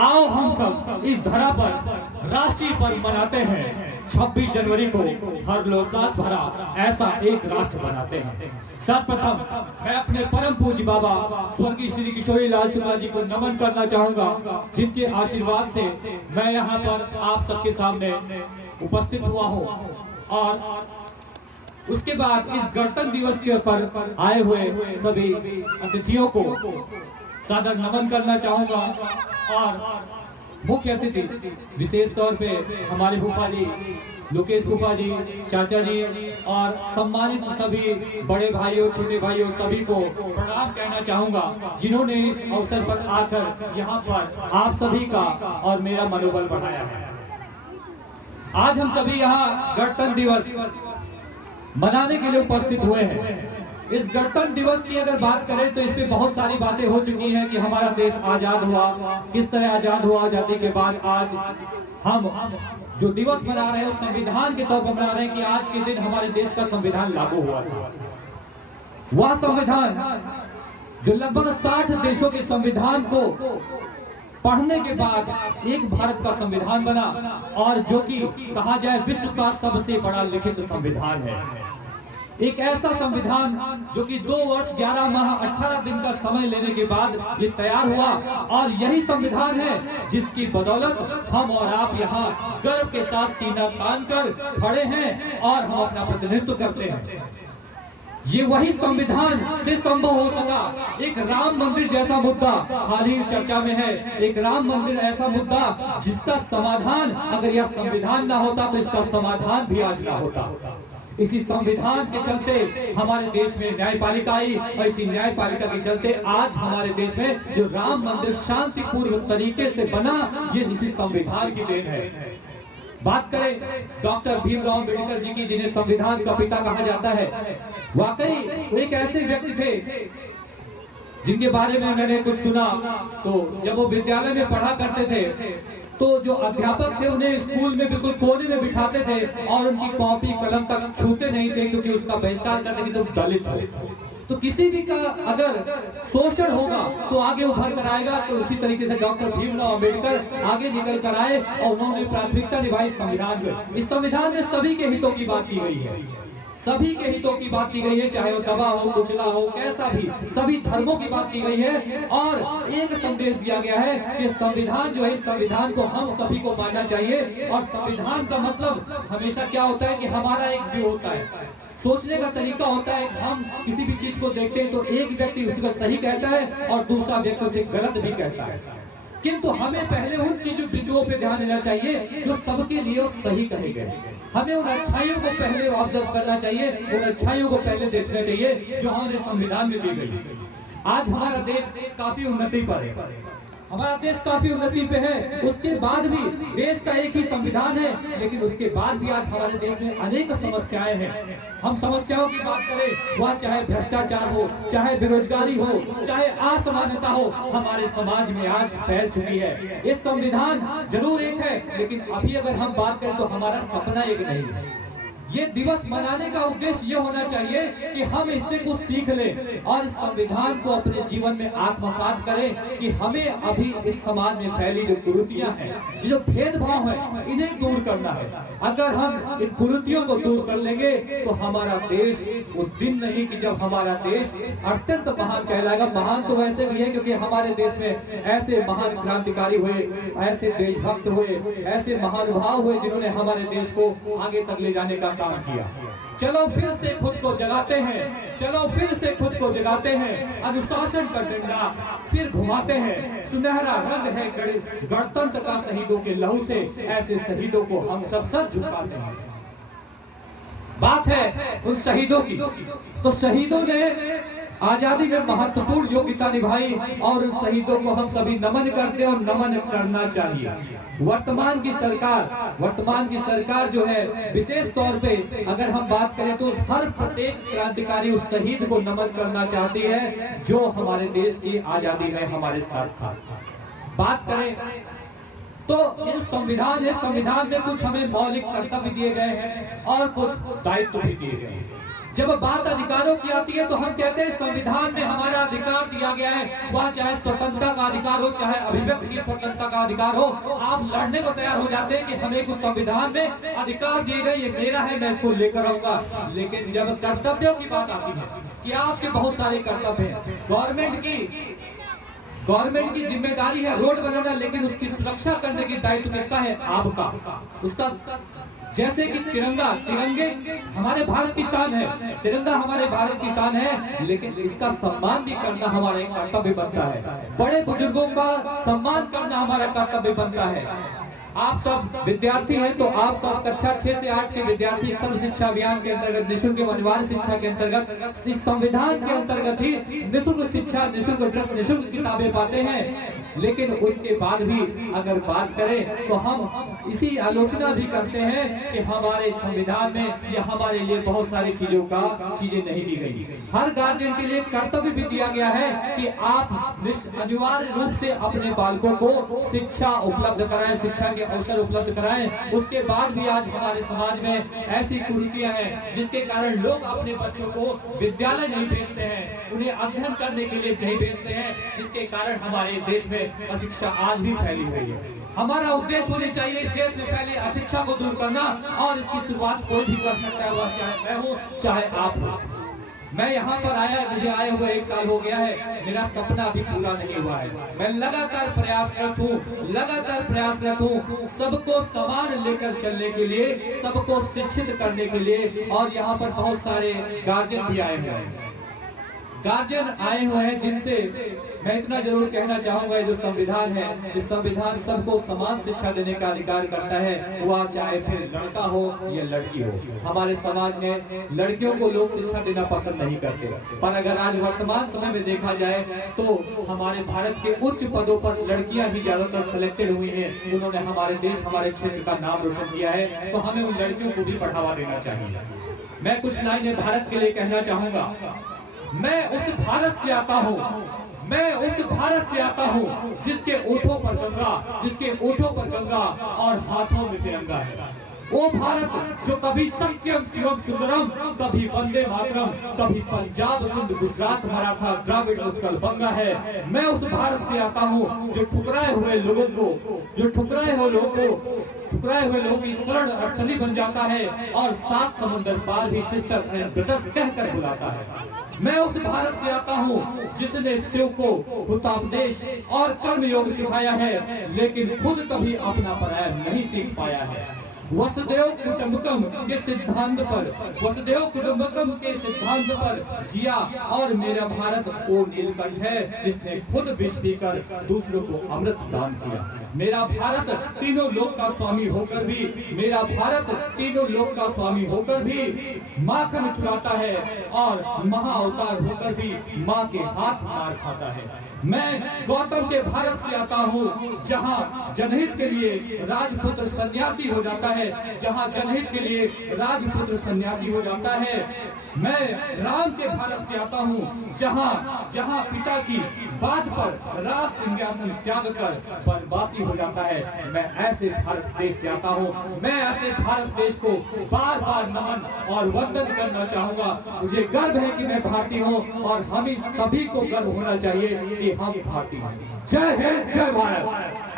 आओ हम सब इस धरा पर राष्ट्रीय पर्व मनाते हैं। 26 जनवरी को हर्षोल्लास भरा ऐसा एक राष्ट्र बनाते हैं। सर्वप्रथम मैं अपने परम पूज्य बाबा स्वर्गीय श्री किशोरी लाल शर्मा जी को नमन करना चाहूंगा, जिनके आशीर्वाद से मैं यहाँ पर आप सबके सामने उपस्थित हुआ हूँ। और उसके बाद इस गणतंत्र दिवस के ऊपर आए हुए सभी अतिथियों को सादर नमन करना चाहूंगा। और मुख्य अतिथि विशेष तौर पे हमारे फूफा जी, लोकेश फूफा जी, चाचा जी और सम्मानित सभी बड़े भाइयों, छोटे भाइयों सभी को प्रणाम कहना चाहूंगा, जिन्होंने इस अवसर पर आकर यहाँ पर आप सभी का और मेरा मनोबल बढ़ाया है। आज हम सभी यहाँ गणतंत्र दिवस मनाने के लिए उपस्थित हुए हैं। इस गणतंत्र दिवस की अगर बात करें तो इस पे बहुत सारी बातें हो चुकी हैं कि हमारा देश आजाद हुआ, किस तरह आजाद हुआ। आजादी के बाद आज हम जो दिवस मना रहे हैं उस संविधान के तौर पर मना रहे हैं कि आज के दिन हमारे देश का संविधान लागू हुआ था। वह संविधान जो लगभग 60 देशों के संविधान को पढ़ने के बाद एक भारत का संविधान बना, और जो कि कहा जाए विश्व का सबसे बड़ा लिखित संविधान है। एक ऐसा संविधान जो कि 2 वर्ष 11 माह 18 दिन का समय लेने के बाद ये तैयार हुआ, और यही संविधान है जिसकी बदौलत हम और आप यहाँ गर्व के साथ सीना तान कर खड़े हैं और हम अपना प्रतिनिधित्व करते हैं। ये वही संविधान से संभव हो सका। एक राम मंदिर जैसा मुद्दा हाल ही चर्चा में है। एक राम मंदिर ऐसा मुद्दा जिसका समाधान, अगर यह संविधान ना होता तो इसका समाधान भी आज ना होता। इसी संविधान के चलते हमारे देश में न्यायपालिका आई, और इसी न्यायपालिका के चलते आज हमारे देश में जो राम मंदिर शांतिपूर्ण तरीके से बना, ये इसी संविधान की देन है। बात करें डॉक्टर भीमराव अम्बेडकर जी की, जिन्हें संविधान का पिता कहा जाता है। वाकई वो एक ऐसे व्यक्ति थे जिनके बारे में मैंने कुछ सुना। तो जब वो विद्यालय में पढ़ा करते थे तो जो अध्यापक थे उन्हें स्कूल में बिल्कुल कोने में बिठाते थे और उनकी कॉपी कलम तक छूते नहीं थे, क्योंकि उसका बहिष्कार करते कि तुम दलित हो। तो किसी भी का अगर शोषण होगा तो आगे उभर कर आएगा। तो उसी तरीके से डॉक्टर भीमराव अम्बेडकर आगे निकल कर आए और उन्होंने प्राथमिकता निभाई संविधान को। इस संविधान में सभी के हितों की बात की गई है, सभी के हितों की बात की गई है, चाहे वो दबा हो, कुचला हो, कैसा भी, सभी धर्मों की बात की गई है। और एक संदेश दिया गया है कि संविधान जो है, संविधान को हम सभी को मानना चाहिए। और संविधान का मतलब हमेशा क्या होता है कि हमारा एक व्यू होता है, सोचने का तरीका होता है। हम किसी भी चीज को देखते हैं तो एक व्यक्ति उसको सही कहता है और दूसरा व्यक्ति उसे गलत भी कहता है, किंतु हमें पहले उन चीजों बिंदुओं पे ध्यान देना चाहिए जो सबके लिए सही कहे गए। हमें उन अच्छाइयों को पहले ऑब्जर्व करना चाहिए, उन अच्छाइयों को पहले देखना चाहिए जो हमारे संविधान में दी गई। आज हमारा देश काफी उन्नति पर है, हमारा देश काफी उन्नति पे है। उसके बाद भी देश का एक ही संविधान है, लेकिन उसके बाद भी आज हमारे देश में अनेक समस्याएं हैं। हम समस्याओं की बात करें, वह चाहे भ्रष्टाचार हो, चाहे बेरोजगारी हो, चाहे असमानता हो, हमारे समाज में आज फैल चुकी है। ये संविधान जरूर एक है, लेकिन अभी अगर हम बात करें तो हमारा सपना एक नहीं है। ये दिवस मनाने का उद्देश्य ये होना चाहिए कि हम इससे कुछ सीख लें और इस संविधान को अपने जीवन में आत्मसात करें कि हमें अभी इस समाज में फैली जो कुरीतियां हैं, जो भेदभाव है, इन्हें दूर करना है। अगर हम इन कुरीतियों को दूर कर लेंगे तो हमारा देश वो दिन नहीं कि जब हमारा देश अत्यंत महान कहलाएगा। महान तो वैसे भी है क्योंकि हमारे देश में ऐसे महान क्रांतिकारी हुए, ऐसे देशभक्त हुए, ऐसे महानुभाव हुए जिन्होंने हमारे देश को आगे तक ले जाने का काम किया। चलो फिर से खुद को जगाते हैं, चलो फिर से खुद को जगाते हैं, अनुशासन का डंडा फिर घुमाते हैं। सुनहरा रंग है गणतंत्र का शहीदों के लहू से, ऐसे शहीदों को हम सब सर झुकाते हैं। बात है उन शहीदों की, तो शहीदों ने आजादी में महत्वपूर्ण योग्यता निभाई और उन शहीदों को हम सभी नमन करते और नमन करना चाहिए। वर्तमान की सरकार जो है, विशेष तौर पे अगर हम बात करें तो हर प्रत्येक क्रांतिकारी उस शहीद को नमन करना चाहती है जो हमारे देश की आजादी में हमारे साथ था। बात करें तो ये संविधान है, संविधान में कुछ हमें मौलिक कर्तव्य दिए गए हैं और कुछ दायित्व भी दिए गए हैं। जब बात अधिकारों की आती है तो हम कहते हैं संविधान में हमारा अधिकार दिया गया है, वह चाहे स्वतंत्रता का अधिकार हो, चाहे अभिव्यक्ति की स्वतंत्रता का अधिकार हो, आप लड़ने को तैयार हो जाते हैं कि हमें कुछ संविधान में अधिकार दिए गए, ये मेरा है, मैं इसको लेकर आऊंगा। लेकिन जब कर्तव्यों की बात आती है कि आपके बहुत सारे कर्तव्य हैं, गवर्नमेंट की जिम्मेदारी है रोड बनाना, लेकिन उसकी सुरक्षा करने की दायित्व किसका है? आपका। उसका जैसे कि तिरंगे हमारे भारत की शान है, तिरंगा हमारे भारत की शान है, लेकिन इसका सम्मान भी करना हमारा एक कर्तव्य बनता है। बड़े बुजुर्गों का सम्मान करना हमारा कर्तव्य बनता है। आप सब विद्यार्थी हैं तो आप सब कक्षा 6 से 8 के विद्यार्थी सर्व शिक्षा अभियान के अंतर्गत निःशुल्क अनिवार्य शिक्षा के अंतर्गत इस संविधान के अंतर्गत ही निःशुल्क शिक्षा, निःशुल्क ड्रेस, निःशुल्क किताबें पाते हैं। लेकिन उसके बाद भी अगर बात करें तो हम इसी आलोचना भी करते हैं कि हमारे संविधान में या हमारे लिए बहुत सारी चीजें नहीं दी गई। हर गार्जियन के लिए कर्तव्य भी दिया गया है कि आप अनिवार्य रूप से अपने बालकों को शिक्षा उपलब्ध कराएं, शिक्षा के अवसर उपलब्ध कराएं। उसके बाद भी आज हमारे समाज में ऐसी कुरीतियां हैं जिसके कारण लोग अपने बच्चों को विद्यालय नहीं भेजते हैं, उन्हें अध्ययन करने के लिए नहीं भेजते हैं, जिसके कारण हमारे देश में अशिक्षा आज भी फैली हुई है। हमारा उद्देश्य होनी चाहिए इस देश में फैले अशिक्षा को दूर करना, और इसकी शुरुआत कोई भी कर सकता है, वह चाहे मैं हूँ चाहे आप हो। मैं यहाँ पर आया, मुझे आए हुए 1 साल हो गया है, मेरा सपना अभी पूरा नहीं हुआ है। मैं लगातार प्रयासरत हूँ सबको समान लेकर चलने के लिए, सबको शिक्षित करने के लिए। और यहाँ पर बहुत सारे गार्जियन भी आए हुए हैं जिनसे मैं इतना जरूर कहना चाहूंगा, ये जो संविधान है, इस संविधान सबको समान शिक्षा देने का अधिकार करता है, वह चाहे फिर लड़का हो या लड़की हो। हमारे समाज में लड़कियों को लोग शिक्षा देना पसंद नहीं करते, पर अगर आज वर्तमान समय में देखा जाए तो हमारे भारत के उच्च पदों पर लड़कियां ही ज्यादातर सिलेक्टेड हुई हैं। उन्होंने हमारे देश, हमारे क्षेत्र का नाम रोशन किया है, तो हमें उन लड़कियों को भी बढ़ावा देना चाहिए। मैं कुछ लाइनें भारत के लिए कहना चाहूंगा। मैं उस भारत से आता हूँ जिसके ओठों पर गंगा और हाथों में तिरंगा है। वो भारत जो कभी सत्यम शिवम सुंदरम, कभी वंदे मातरम, कभी पंजाब सिंध गुजरात मराठा द्राविड़ उत्कल बंगा है। मैं उस भारत से आता हूँ जो ठुकराए हुए लोगों की शरण अर्थली बन जाता है और 7 समुंदर पार भी सिस्टर एंड ब्रदर्स कहकर बुलाता है। मैं उस भारत से आता हूँ जिसने शिव को हुतापदेश और कर्म योग सिखाया है, लेकिन खुद कभी अपना पराया नहीं सीख पाया है। वसुदेव कुटुंबकम के सिद्धांत पर जिया, और मेरा भारत वो नीलकंठ है जिसने खुद विष पीकर दूसरों को अमृत दान किया। मेरा भारत तीनों लोक का स्वामी होकर भी माखन चुराता है और महाअवतार होकर भी माँ के हाथ मार खाता है। मैं गौतम के भारत से आता हूँ जहाँ जनहित के लिए राजपुत्र सन्यासी हो जाता है, मैं राम के भारत से आता हूँ जहाँ पिता की बात पर राज सिंहासन त्याग कर वनवासी हो जाता है। मैं ऐसे भारत देश से आता हूँ, मैं ऐसे भारत देश को बार बार नमन और वंदन करना चाहूंगा। मुझे गर्व है कि मैं भारतीय हूँ और हम सभी को गर्व होना चाहिए कि हम भारतीय हैं। जय हिंद, जय भारत।